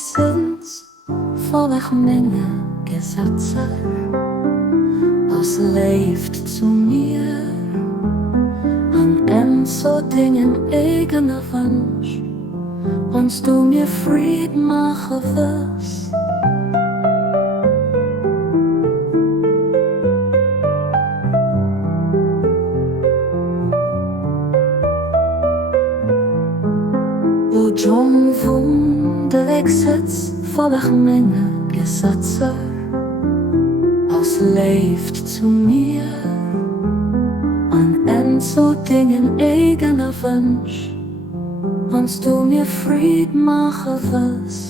sind's voller Menge Gesetze. Was leeft zu mir an so Dingen eigener Wunsch, wenn's du mir Frieden machen wirst. Wo John wunderlich sitzt, voller Menge Gesetze. Was leeft zu mir an so Dingen eigener Wunsch, wenn's du mir Frieden machen wirst.